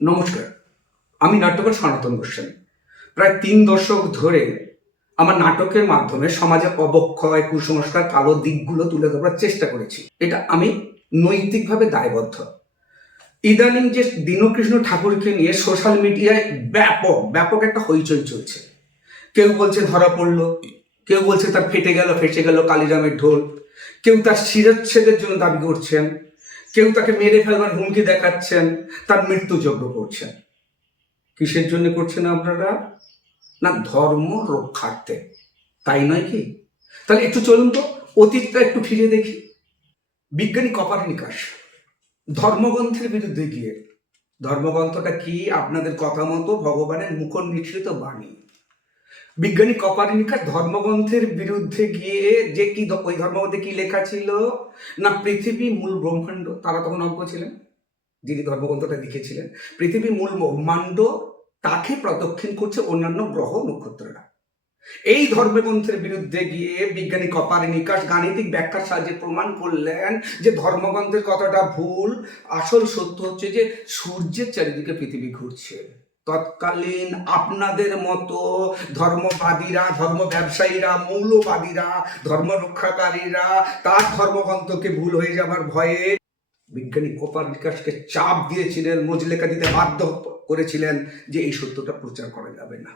নমস্কার, আমি নাট্যকার সনাতন গোস্বামী। প্রায় ৩ দশক ধরে আমার নাটকের মাধ্যমে সমাজে অবক্ষয়, কুসংস্কার, কালো দিকগুলো তুলে ধরার চেষ্টা করেছি। এটা আমি নৈতিকভাবে দায়বদ্ধ। ইদানিং যে দীনকৃষ্ণ ঠাকুরকে নিয়ে সোশ্যাল মিডিয়ায় ব্যাপক একটা হইচই চলছে। কেউ বলছে ধরা পড়লো, কেউ বলছে তার ফেটে গেল কালিরামের ঢোল, কেউ তার শিরচ্ছেদের জন্য দাবি করছেন, কেউ তাকে মেরে ফেলবার হুমকি দেখাচ্ছেন, তার মৃত্যুযজ্ঞ করছেন। কিসের জন্য করছেন আপনারা? না ধর্ম রক্ষার্থে, তাই নয় কি? তাহলে একটু চলুন তো অতীতটা একটু ফিরে দেখি। বিজ্ঞানী কপারনিকাস ধর্মগ্রন্থের বিরুদ্ধে গিয়ে, ধর্মগ্রন্থটা কি? আপনাদের কথা মতো ভগবানের মুখ নিঃসৃত বাণী। বিজ্ঞানী কপারনিকাস ধর্মগ্রন্থের বিরুদ্ধে গিয়ে যে কি ওই ধর্মগ্রন্থে কি লেখা ছিল না পৃথিবী মূল ব্রহ্মাণ্ড, তারা তখন অজ্ঞ ছিলেন যিনি ধর্মগ্রন্থটা লিখেছিলেন। পৃথিবী মূল ব্রহ্মাণ্ড, তাকে প্রদক্ষিণ করছে অন্যান্য গ্রহ নক্ষত্ররা। এই ধর্মগ্রন্থের বিরুদ্ধে গিয়ে বিজ্ঞানী কপারনিকাস গাণিতিক ব্যাখ্যার সাহায্যে প্রমাণ করলেন যে ধর্মগ্রন্থের কথাটা ভুল। আসল সত্য হচ্ছে যে সূর্যের চারিদিকে পৃথিবী ঘুরছে। তৎকালীন আপনাদের মতো ধর্মবাদীরা, ধর্ম ব্যবসায়ীরা, মৌলবাদীরা, ধর্ম রক্ষাকারীরা তার ধর্মগ্রন্থকে ভুল হয়ে যাবার ভয়ে বিজ্ঞানী কোপারনিকাসকে চাপ দিয়েছিলেন, মজলেকা দিতে বাধ্য করেছিলেন যে এই সত্যটা প্রচার করা যাবে না।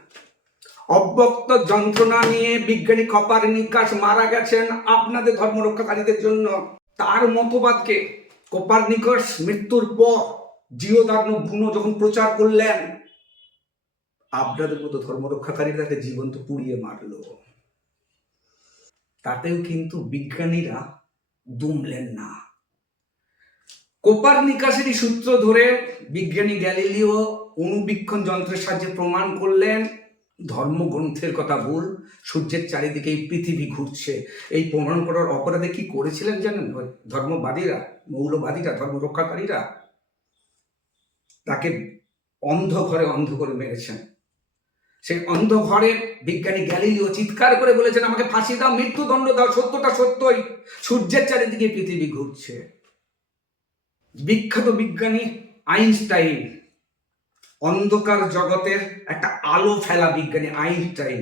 অব্যক্ত যন্ত্রণা নিয়ে বিজ্ঞানী কোপারনিকাস মারা গেছেন আপনাদের ধর্মরক্ষাকারীদের জন্য। তার মতবাদকে কোপারনিকাস মৃত্যুর পর জিওদার্নো ব্রুনো যখন প্রচার করলেন, আপনাদের মতো ধর্মরক্ষাকারী তাকে জীবন্ত পুড়িয়ে মারল। তাতেও কিন্তু বিজ্ঞানীরা দমলেন না। কোপারনিকাসেরই সূত্র ধরে বিজ্ঞানী গ্যালিলিও অণুবীক্ষণ যন্ত্রের সাহায্যে প্রমাণ করলেন ধর্মগ্রন্থের কথা ভুল, সূর্যের চারিদিকে এই পৃথিবী ঘুরছে। এই প্রমাণ করার অপরাধে কি করেছিলেন জানেন? ধর্মবাদীরা, মৌলবাদীরা, ধর্ম রক্ষাকারীরা তাকে অন্ধ করে মেরেছেন। সেই অন্ধ ঘরে বিজ্ঞানী গ্যালিলিও চিৎকার করে বলেছেন, আমাকে ফাঁসি দাও, মৃত্যুদণ্ড দাও, সত্যটা সত্যই, সূর্যের চারিদিকে পৃথিবী ঘুরছে। বিখ্যাত বিজ্ঞানী আইনস্টাইন, অন্ধকার জগতের একটা আলো ফেলা বিজ্ঞানী আইনস্টাইন,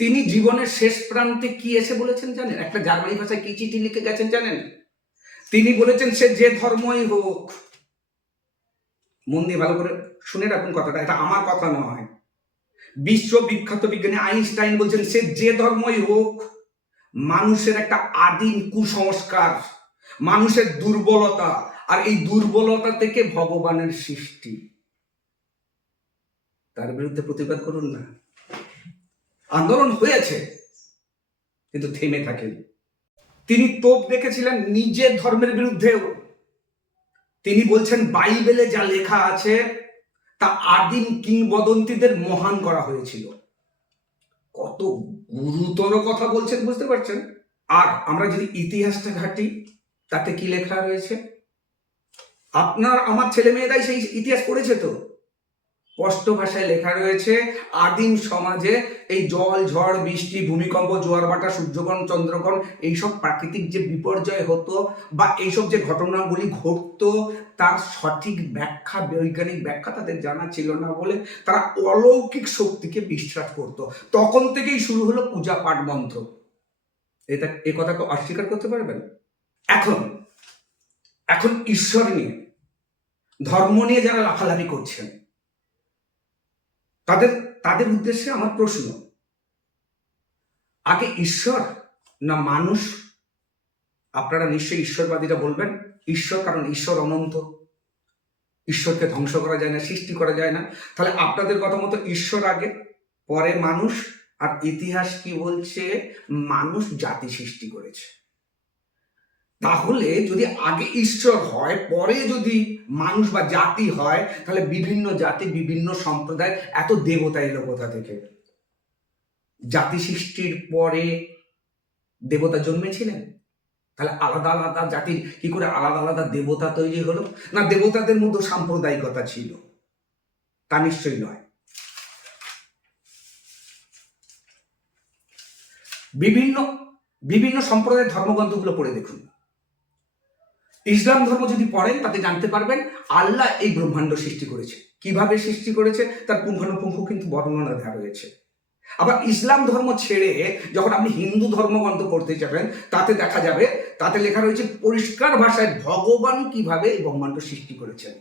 তিনি জীবনের শেষ প্রান্তে কি এসে বলেছেন জানেন? একটা জার্মানি ভাষায় কি চিঠি লিখে গেছেন জানেন? তিনি বলেছেন, সে যে ধর্মই হোক, মন দিয়ে ভালো করে শুনে রাখুন কথাটা, এটা আমার কথা নয়, বিশ্ববিখ্যাত বিজ্ঞানী আইনস্টাইন বলছেন, সে যে ধর্মই হোক, মানুষের একটা আদিম কুসংস্কার, মানুষের দুর্বলতা, আর এই দুর্বলতা থেকে ভগবানের সৃষ্টি। তার বিরুদ্ধে প্রতিবাদ করুন না। আন্দোলন হয়েছে কিন্তু থেমে থাকেনি। তিনি তোপ দেখেছিলেন নিজের ধর্মের বিরুদ্ধেও। তিনি বলছেন বাইবেলে যা লেখা আছে তা আদিম কিংবদন্তিদের মহান করা হয়েছিল। কত গুরুতর কথা বলছেন বুঝতে পারছেন? আর আমরা যদি ইতিহাসটা ঘাঁটি, তাতে কি লেখা রয়েছে? আপনার আমার ছেলে মেয়েরাই সেই ইতিহাস পড়েছে তো। স্পষ্ট ভাষায় লেখা রয়েছে, আদিম সমাজে এই জল, ঝড়, বৃষ্টি, ভূমিকম্প, জোয়ার ভাটা, সূর্যগ্রহণ, চন্দ্রগ্রহণ, এইসব প্রাকৃতিক যে বিপর্যয় হতো বা এইসব যে ঘটনাগুলি ঘটতো, তার সঠিক ব্যাখ্যা, বৈজ্ঞানিক ব্যাখ্যা তাদের জানা ছিল না বলে তারা অলৌকিক শক্তিকে বিশ্বাস করতো। তখন থেকেই শুরু হলো পূজা পাঠ মন্ত্র। এ কথা তো অস্বীকার করতে পারবেন? এখন এখন ঈশ্বর নিয়ে, ধর্ম নিয়ে যারা লাফালাফি করছেন, তাদের তাদের উদ্দেশ্যে আমার প্রশ্ন, আগে ঈশ্বর না মানুষ? আপনারা নিশ্চয়ই ঈশ্বরবাদীরা বলবেন ঈশ্বর, কারণ ঈশ্বর অনন্ত, ঈশ্বরকে ধ্বংস করা যায় না, সৃষ্টি করা যায় না। তাহলে আপনাদের কথা মতো ঈশ্বর আগে, পরে মানুষ, আর ইতিহাস কি বলছে? মানুষ জাতি সৃষ্টি করেছে। তাহলে যদি আগে ঈশ্বর হয়, পরে যদি মানুষ বা জাতি হয়, তাহলে বিভিন্ন জাতি, বিভিন্ন সম্প্রদায়, এত দেবতা এলো কোথা থেকে? জাতি সৃষ্টির পরে দেবতা জন্মেছিলেন? তাহলে আলাদা আলাদা জাতির কি করে আলাদা আলাদা দেবতা তৈরি হলো? না দেবতাদের মধ্যে সাম্প্রদায়িকতা ছিল? তা নিশ্চয়ই নয়। বিভিন্ন বিভিন্ন সম্প্রদায়ের ধর্মগ্রন্থগুলো পড়ে দেখুন। ইসলাম ধর্ম যদি পড়েন তাতে জানতে পারবেন আল্লাহ এই ব্রহ্মাণ্ড সৃষ্টি করেছে। কিভাবে সৃষ্টি করেছে তার পুঙ্খানুপুঙ্খ কিন্তু বর্ণনা দেওয়া রয়েছে। আবার ইসলাম ধর্ম ছেড়ে যখন আপনি হিন্দু ধর্মগ্রন্থ পড়তে যাবেন তাতে দেখা যাবে, তাতে লেখা রয়েছে পরিষ্কার ভাষায় ভগবান কিভাবে এই ব্রহ্মাণ্ড সৃষ্টি করেছেন,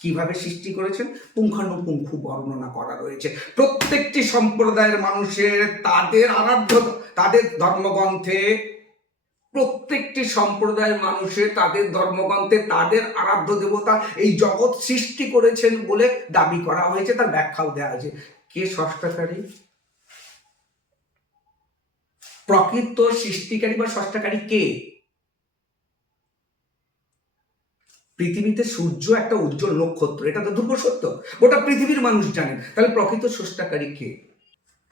কিভাবে সৃষ্টি করেছেন পুঙ্খানুপুঙ্খ বর্ণনা করা রয়েছে। প্রত্যেকটি সম্প্রদায়ের মানুষের তাদের আরাধ্য, তাদের ধর্মগ্রন্থে, প্রত্যেকটি সম্প্রদায়ের মানুষের তাদের ধর্মগ্রন্থে তাদের আরাধ্য দেবতা এই জগৎ সৃষ্টি করেছেন বলে দাবি করা হয়েছে, তার ব্যাখ্যাও দেওয়া হয়েছে। কে স্রষ্টাকারী? প্রকৃত সৃষ্টিকারী বা স্রষ্টাকারী কে? পৃথিবীতে সূর্য একটা উজ্জ্বল নক্ষত্র, এটা তো ধ্রুব সত্য, গোটা পৃথিবীর মানুষ জানেন। তাহলে প্রকৃত স্রষ্টাকারী কে?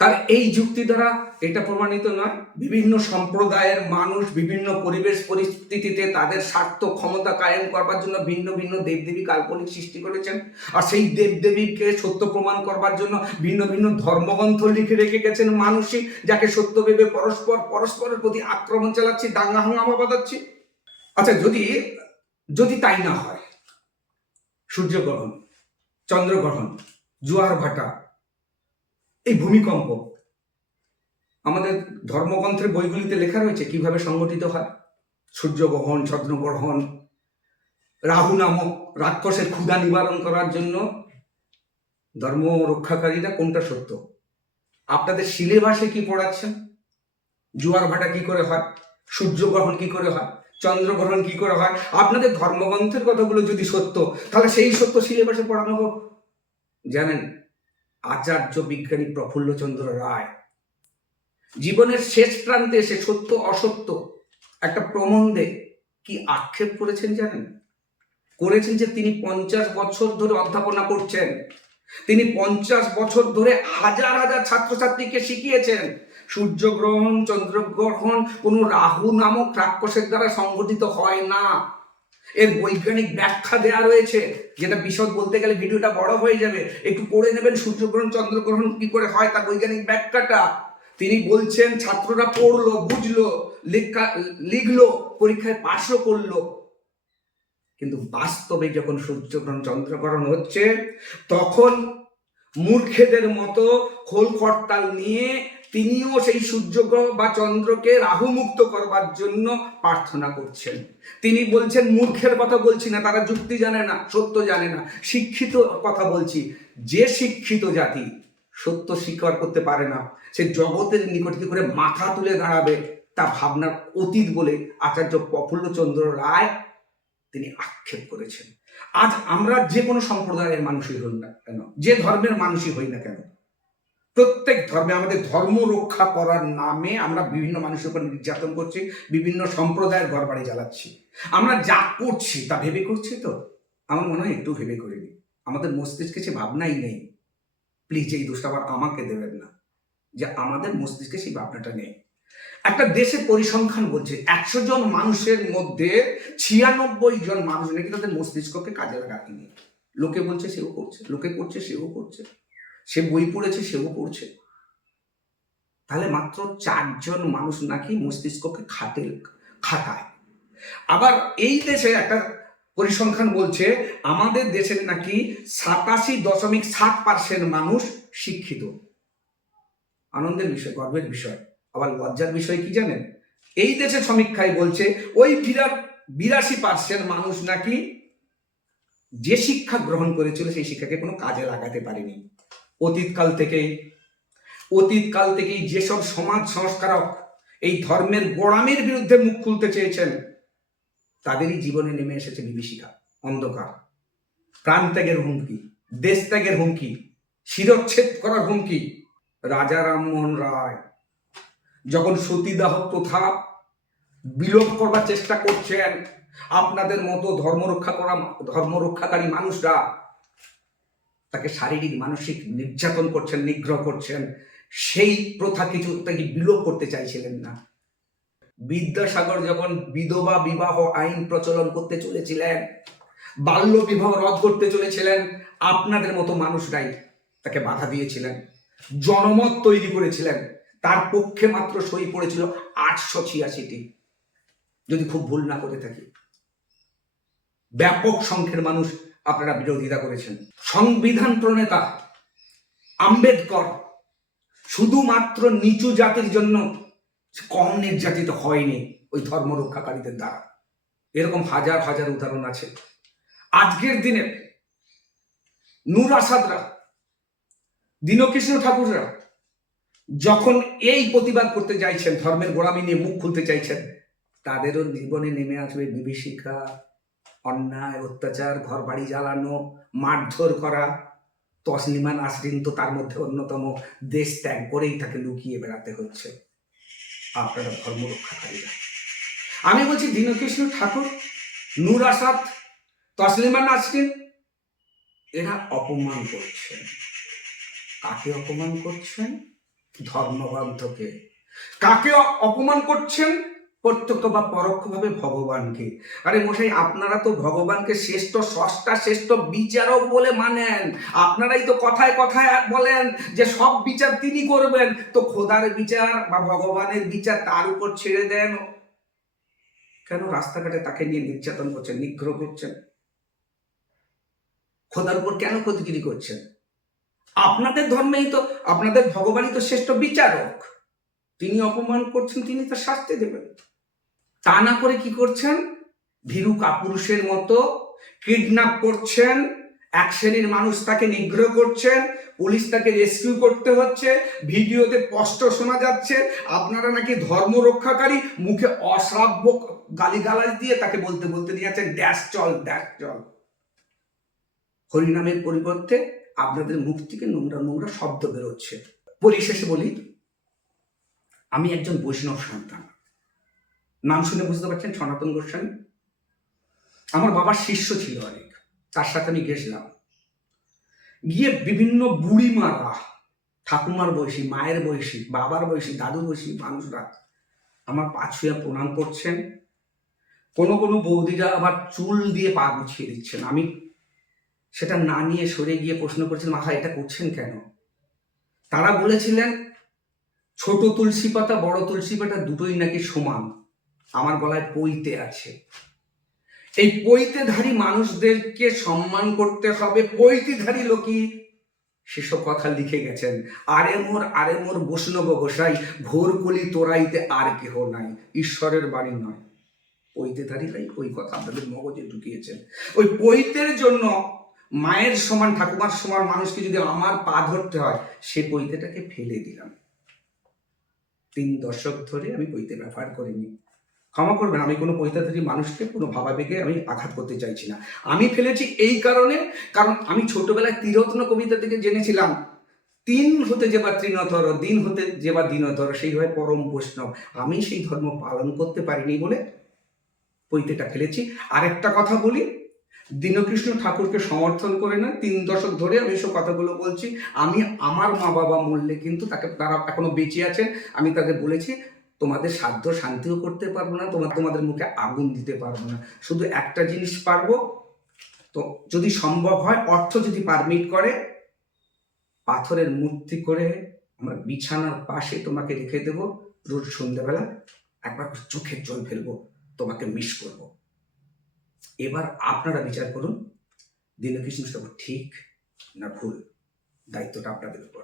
তার এই যুক্তি দ্বারা এটা প্রমাণিত নয় বিভিন্ন সম্প্রদায়ের মানুষ বিভিন্ন পরিবেশ পরিস্থিতিতে তাদের স্বার্থ ক্ষমতা কায়েম করবার জন্য ভিন্ন ভিন্ন দেবদেবী কাল্পনিক সৃষ্টি করেছেন, আর সেই দেবদেবীকে সত্য প্রমাণ করবার জন্য ভিন্ন ভিন্ন ধর্মগ্রন্থ লিখে রেখে গেছেন মানুষই, যাকে সত্য ভেবে পরস্পরের প্রতি আক্রমণ চালাচ্ছি, দাঙ্গা হাঙ্গামা বাঁধাচ্ছি। আচ্ছা, যদি তাই না হয়, সূর্যগ্রহণ, চন্দ্রগ্রহণ, জোয়ার ভাটা, এই ভূমিকম্প আমাদের ধর্মগ্রন্থের বইগুলিতে লেখা রয়েছে কিভাবে সংগঠিত হয়। সূর্যগ্রহণ, চন্দ্রগ্রহণ, রাহু নামক রাক্ষসের ক্ষুধা নিবারণ করার জন্য ধর্ম রক্ষাকারীরা কোনটা সত্য? আপনাদের সিলেবাসে কি পড়াচ্ছেন? জোয়ার ভাটা কি করে হয়, সূর্যগ্রহণ কি করে হয়, চন্দ্রগ্রহণ কি করে হয়? আপনাদের ধর্মগ্রন্থের কথাগুলো যদি সত্য, তাহলে সেই সত্য সিলেবাসে পড়ানো হোক। জানেন, আচার্য বিজ্ঞানী প্রফুল্লচন্দ্র রায় জীবনের শেষ প্রান্তে এসে সত্য অসত্য একটা প্রবন্ধে কি আক্ষেপ করেছেন জানেন? করেছেন যে তিনি 50 বছর ধরে অধ্যাপনা করছেন, তিনি 50 বছর ধরে হাজার হাজার ছাত্রছাত্রীকে শিখিয়েছেন সূর্যগ্রহণ চন্দ্রগ্রহণ কোনো রাহু নামক রাক্ষসের দ্বারা সংঘটিত হয় না। এর বৈজ্ঞানিক ব্যাখ্যা দেয়া রয়েছে, যেটা বিশদ বলতে গেলে ভিডিওটা বড় হয়ে যাবে, একটু পড়ে নেবেন সূর্যগ্রহণ চন্দ্রগ্রহণ কি করে হয় তার বৈজ্ঞানিক ব্যাখ্যাটা। তিনি বলছেন ছাত্ররা পড়লো, বুঝলো, লিখলো, পরীক্ষায় পাশও করলো, কিন্তু বাস্তবে যখন সূর্যগ্রহণ চন্দ্রগ্রহণ হচ্ছে তখন মূর্খেদের মতো খোল খড়তাল নিয়ে তিনিও সেই সূর্যগ্রহ বা চন্দ্রকে রাহু মুক্ত করবার জন্য প্রার্থনা করছেন। তিনি বলছেন মূর্খের কথা বলছি না, তারা যুক্তি জানে না, সত্য জানে না, শিক্ষিত কথা বলছি। যে শিক্ষিত জাতি সত্য স্বীকার করতে পারে না, সে জগতের নিকট কি করে মাথা তুলে দাঁড়াবে তা ভাবনার অতীত বলে আচার্য প্রফুল্লচন্দ্র রায় তিনি আক্ষেপ করেছেন। আজ আমরা যে কোনো সম্প্রদায়ের মানুষই হই না কেন, যে ধর্মের মানুষই হই না কেন, প্রত্যেক ধর্মে আমাদের ধর্ম রক্ষা করার নামে আমরা বিভিন্ন মানুষের উপর নির্যাতন করছি, বিভিন্ন সম্প্রদায়ের ঘরবাড়ি জ্বালাচ্ছি। আমরা যা করছি তা ভেবে করছি তো? আমার মনে হয় একটু ভেবে করিনি, আমাদের মস্তিষ্কে সে ভাবনাই নেই। প্লিজ এই দোষটা আবার আমাকে দেবেন না যে আমাদের মস্তিষ্কে সেই ভাবনাটা নেই। একটা দেশের পরিসংখ্যান বলছে 100 জন মানুষের মধ্যে 96 জন মানুষ নাকি তাদের মস্তিষ্ককে কাজে লাগায়নি। লোকে বলছে সেও করছে, লোকে করছে সেও করছে, সে বই পড়েছে সেও পড়ছে। তাহলে মাত্র 4 জন মানুষ নাকি মস্তিষ্ককে খাটায়। আবার এই দেশে একটা পরিসংখ্যান বলছে আমাদের দেশের নাকি 87.7% মানুষ শিক্ষিত। আনন্দের বিষয়, গর্বের বিষয়। আবার লজ্জার বিষয় কি জানেন? এই দেশের সমীক্ষায় বলছে ওই 82% মানুষ নাকি যে শিক্ষা গ্রহণ করেছিল সেই শিক্ষাকে কোনো কাজে লাগাতে পারেনি। অতীতকাল থেকেই যেসব সমাজ সংস্কারক এই ধর্মের গোড়ামির বিরুদ্ধে মুখ খুলতে চেয়েছেন তাদেরই জীবনে নেমে এসেছে বিভীষিকা, অন্ধকার, প্রাণ ত্যাগের হুমকি, দেশ ত্যাগের হুমকি, শিরচ্ছেদ করার হুমকি। রাজা রামমোহন রায় যখন সতীদাহ প্রথা বিলোপ করবার চেষ্টা করছেন, আপনাদের মতো ধর্মরক্ষাকারী মানুষরা তাকে শারীরিক মানসিক নির্যাতন করছেন, নিগ্রহ করছেন, সেই প্রথা কিছু তাকে বিলোপ করতে চাইছিলেন না। বিদ্যাসাগর যখন বিধবা বিবাহ আইন প্রচলন করতে চলেছিলেন, বাল্য বিবাহ রদ করতে চলেছিলেন, আপনাদের মতো মানুষরাই তাকে বাধা দিয়েছিলেন, জনমত তৈরি করেছিলেন। তার পক্ষে মাত্র সই পড়েছিল 886টি, যদি খুব ভুল না করে থাকি। ব্যাপক সংখ্যের মানুষ আপনারা বিরোধিতা করেছেন। সংবিধান প্রণেতা আম্বেদকর শুধুমাত্র নিচু জাতির জন্য কম নির্যাতিত হয়নি ওই ধর্ম রক্ষাকারীদের দ্বারা। এরকম হাজার হাজার উদাহরণ আছে। আজকের দিনে নূর আসাদরা, দীনকৃষ্ণ ঠাকুররা যখন এই প্রতিবাদ করতে চাইছেন, ধর্মের গোড়ামি নিয়ে মুখ খুলতে চাইছেন, তাদেরও জীবনে নেমে আসবে বিভীষিকা, অন্যায়, অত্যাচার, ঘর বাড়ি জ্বালানো, মারধর করা। তসলিমা নাসরিন তো তার মধ্যে অন্যতম। দেশ ত্যাগ করেই তাকে লুকিয়ে বেড়াতে হচ্ছে। আপনারা ধর্ম রক্ষাকারীরা, আমি বলছি দীনকৃষ্ণ ঠাকুর, নূর আসাদ, তসলিমা নাসরিন এরা অপমান করছেন। কাকে অপমান করছেন? ধর্মগ্রন্থকে। কাকে অপমান করছেন? প্রত্যক্ষ বা পরোক্ষভাবে ভগবানকে। আরে মশাই, আপনারা তো ভগবানকে শ্রেষ্ঠ স্রষ্টা, শ্রেষ্ঠ বিচারক বলে মানেন। আপনারাই তো কথায় কথায় বলেন যে সব বিচার তিনি করবেন। তো খোদার বিচার বা ভগবানের বিচার তার উপর ছেড়ে দেন। কেন রাস্তাঘাটে তাকে নিয়ে নির্যাতন করছেন, নিগ্রহ করছেন? খোদার উপর কেন খোদগিরি করছেন? আপনাদের ধর্মেই তো, আপনাদের ভগবানই তো শ্রেষ্ঠ বিচারক। তিনি অপমান করছেন, তিনি তার শাস্তি দেবেন। তা না করে কি করছেন? ভীরু কাপুরুষের মতো কিডন্যাপ করছেন, এক শ্রেণীর মানুষ তাকে নিগ্রহ করছেন, পুলিশ তাকে রেস্কিউ করতে হচ্ছে, ভিডিওতে স্পষ্ট শোনা যাচ্ছে আপনারা নাকি ধর্ম রক্ষাকারী, মুখে অশ্রাব্য গালিগালাজ দিয়ে তাকে বলতে বলতে নিয়ে যাচ্ছেন ড্যাশ চল ড্যাশ চল। হরিনামের পরিবর্তে আপনাদের মুখ থেকে নোংরা নোংরা শব্দ বেরোচ্ছে। পরিশেষে বলি, আমি একজন বৈষ্ণব সন্তান। নাম শুনে বুঝতে পারছেন, সনাতন গোস্বামী। আমার বাবার শিষ্য ছিল অনেক, তার সাথে আমি গেছিলাম। গিয়ে বিভিন্ন বুড়িমারা, ঠাকুমার বয়সী, মায়ের বয়সী, বাবার বয়সী, দাদুর বয়সী মানুষরা আমার পা ছুঁয়ে প্রণাম করছেন। কোনো কোনো বৌদিরা আবার চুল দিয়ে পা গুছিয়ে দিচ্ছেন। আমি সেটা না নিয়ে সরে গিয়ে প্রশ্ন করছেন, মাথা এটা করছেন কেন? তারা বলেছিলেন ছোট তুলসী পাতা বড় তুলসী পাতা দুটোই নাকি সমান। আমার গলায় পৈতে আছে। এই পৈতেধারী মানুষদেরকে সম্মান করতে হবে। পৈতেধারী লোকই সেসব কথা লিখে গেছেন। আরে মোর বৈষ্ণব গোসাই, ঘোর কলি তোরাইতে আর কেহ নাই, ঈশ্বরের বাণী নয়। পৈতেধারীরাই ওই কথা আপনাদের মগজে ঢুকিয়েছেন। ওই পৈতের জন্য মায়ের সমান, ঠাকুমার সমান মানুষকে যদি আমার পা ধরতে হয়, সে পৈতেটাকে ফেলে দিলাম। 3 দশক ধরে আমি পৈতে ব্যবহার করিনি। ক্ষমা করবেন, আমি কোনো পৈতাধারী মানুষকে কোনো ভাবাবেগে আমি আঘাত করতে চাইছি না। আমি ফেলেছি এই কারণে, কারণ আমি ছোটবেলায় তীরত্ন কবিতা থেকে জেনেছিলাম, 3 হতে যেবা তৃণতর, দিন হতে যেবা দিনতর, সেই হয় পরম বৈষ্ণব। আমি সেই ধর্ম পালন করতে পারিনি বলে পৈতেটা ফেলেছি। আরেকটা কথা বলি, দীনকৃষ্ণ ঠাকুরকে সমর্থন করে না, 3 দশক ধরে আমি এসব কথাগুলো বলছি। আমি আমার মা বাবা মরলে কিন্তু তারা এখনো বেঁচে আছেন, আমি তাদের বলেছি তোমাদের সাধ্য শান্তিও করতে পারবো না, তোমাদের মুখে আগুন দিতে পারবো না। শুধু একটা জিনিস পারবো, তো যদি সম্ভব হয়, অর্থ যদি পারমিট করে, পাথরের মূর্তি করে আমার বিছানার পাশে তোমাকে রেখে দেবো। রোজ সন্ধ্যাবেলা একবার চোখের জল ফেলবো, তোমাকে মিস করব। এবার আপনারা বিচার করুন, দীনকৃষ্ণ ঠাকুর ঠিক না ভুল। দায়িত্বটা আপনাদের উপর।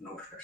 নমস্কার।